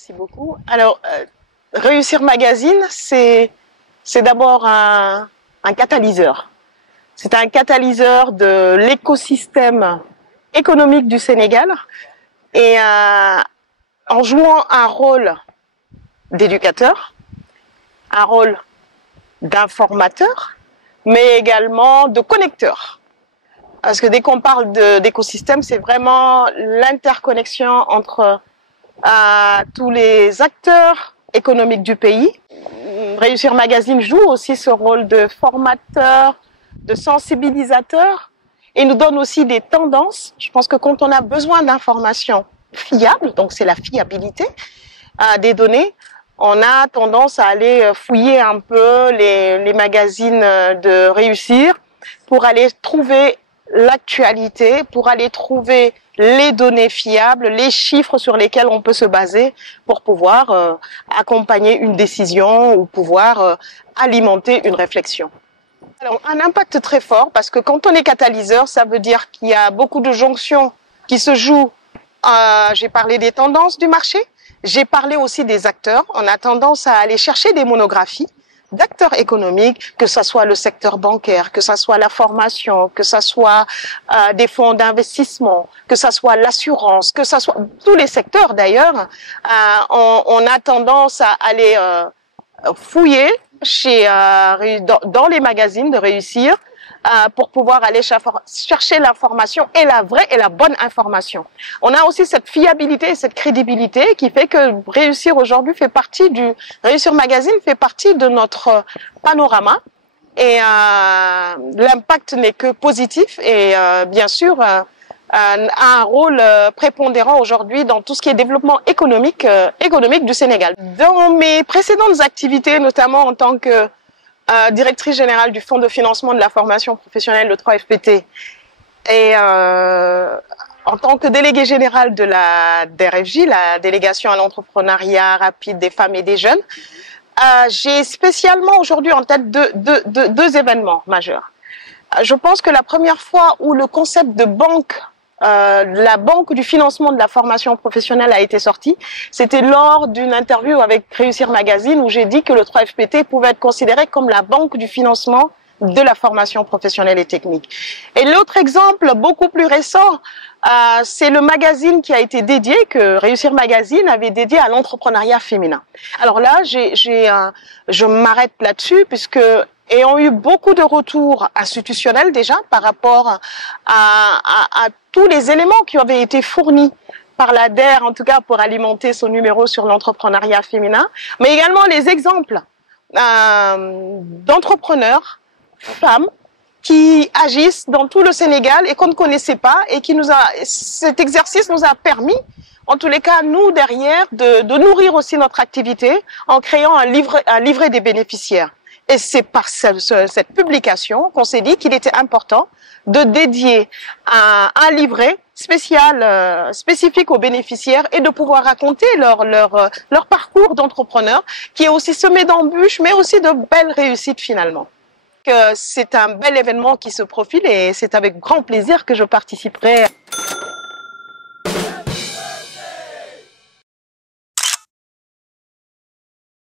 Merci beaucoup. Alors, Réussir Magazine, c'est d'abord un catalyseur. C'est un catalyseur de l'écosystème économique du Sénégal et en jouant un rôle d'éducateur, un rôle d'informateur, mais également de connecteur. Parce que dès qu'on parle d'écosystème, c'est vraiment l'interconnexion entre tous les acteurs économiques du pays. Réussir Magazine joue aussi ce rôle de formateur, de sensibilisateur et nous donne aussi des tendances. Je pense que quand on a besoin d'informations fiables, donc c'est la fiabilité des données, on a tendance à aller fouiller un peu les magazines de Réussir pour aller trouver l'actualité, pour aller trouver les données fiables, les chiffres sur lesquels on peut se baser pour pouvoir accompagner une décision ou pouvoir alimenter une réflexion. Alors, un impact très fort parce que quand on est catalyseur, ça veut dire qu'il y a beaucoup de jonctions qui se jouent. J'ai parlé des tendances du marché, j'ai parlé aussi des acteurs. On a tendance à aller chercher des monographies d'acteurs économiques, que ce soit le secteur bancaire, que ce soit la formation, que ce soit des fonds d'investissement, que ce soit l'assurance, que ce soit tous les secteurs d'ailleurs. On a tendance à aller fouiller dans les magazines de Réussir pour pouvoir aller chercher l'information et la vraie et la bonne information. On a aussi cette fiabilité et cette crédibilité qui fait que Réussir aujourd'hui Réussir Magazine fait partie de notre panorama et l'impact n'est que positif et bien sûr a un rôle prépondérant aujourd'hui dans tout ce qui est développement économique du Sénégal. Dans mes précédentes activités, notamment en tant que directrice générale du Fonds de financement de la formation professionnelle, le 3FPT, et en tant que déléguée générale de la DRFJ, la délégation à l'entrepreneuriat rapide des femmes et des jeunes, j'ai spécialement aujourd'hui en tête deux événements majeurs. Je pense que la première fois où le concept de banque, la banque du financement de la formation professionnelle a été sortie, c'était lors d'une interview avec Réussir Magazine où j'ai dit que le 3FPT pouvait être considéré comme la banque du financement de la formation professionnelle et technique. Et l'autre exemple, beaucoup plus récent, c'est le magazine qui a été dédié, que Réussir Magazine avait dédié à l'entrepreneuriat féminin. Alors là, je m'arrête là-dessus puisque ayant eu beaucoup de retours institutionnels déjà par rapport à tous les éléments qui avaient été fournis par la DER, en tout cas pour alimenter son numéro sur l'entrepreneuriat féminin, mais également les exemples d'entrepreneurs, femmes, qui agissent dans tout le Sénégal et qu'on ne connaissait pas et cet exercice nous a permis, en tous les cas, nous, derrière, de nourrir aussi notre activité en créant un livret des bénéficiaires. Et c'est par cette publication qu'on s'est dit qu'il était important de dédier un livret spécifique aux bénéficiaires et de pouvoir raconter leur parcours d'entrepreneur qui est aussi semé d'embûches, mais aussi de belles réussites finalement. C'est un bel événement qui se profile et c'est avec grand plaisir que je participerai